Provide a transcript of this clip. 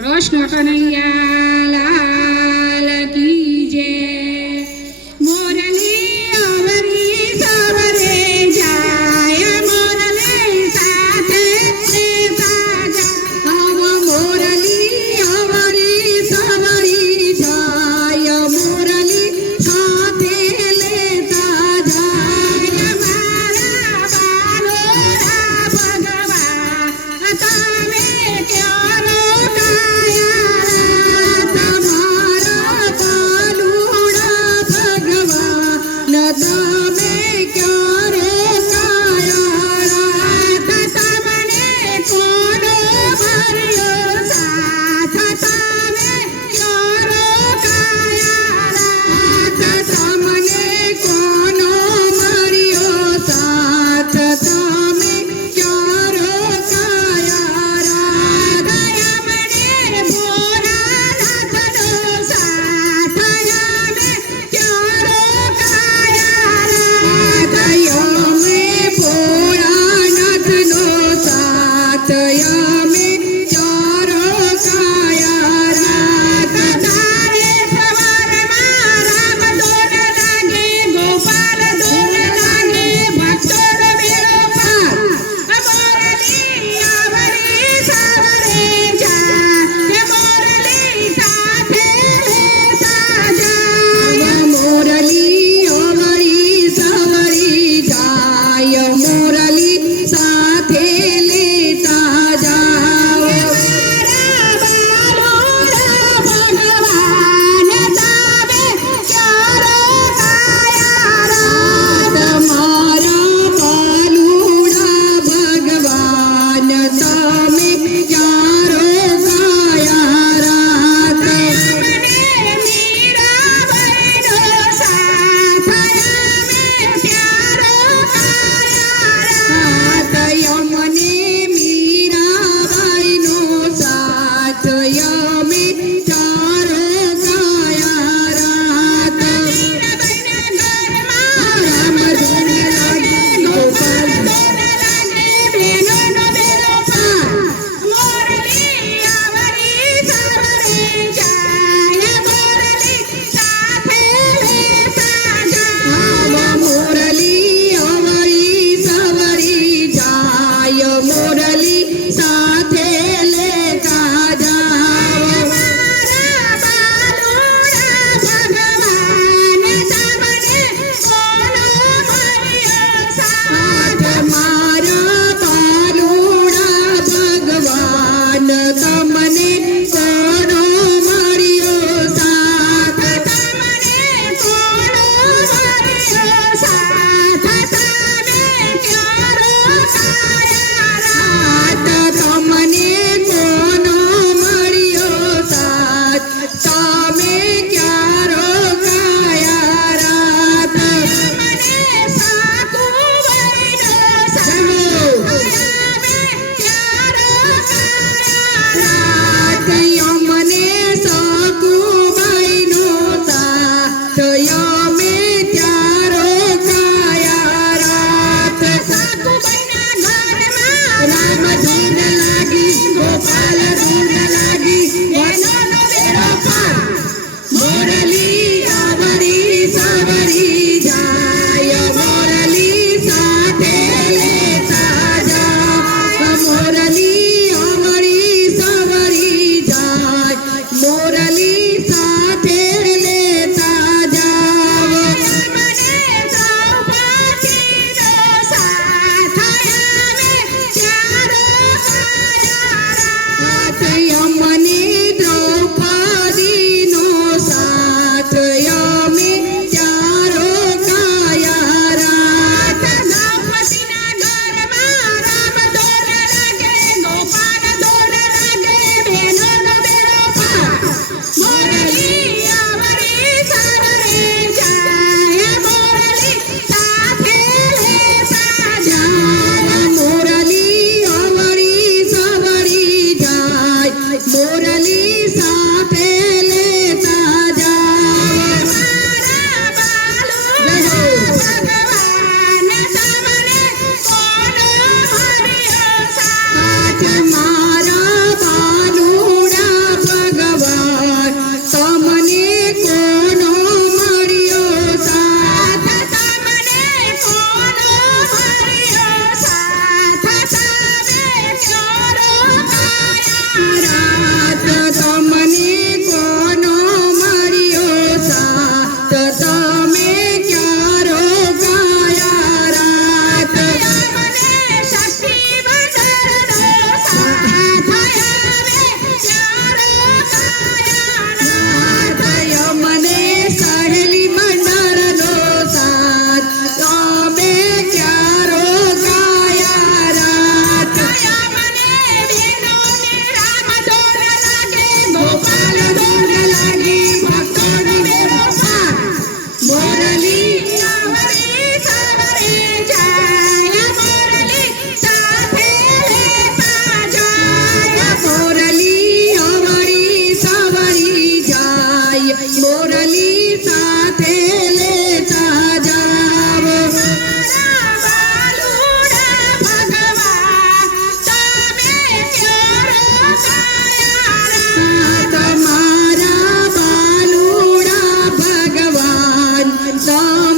Krishna Kanaiya. Krishna Gopala da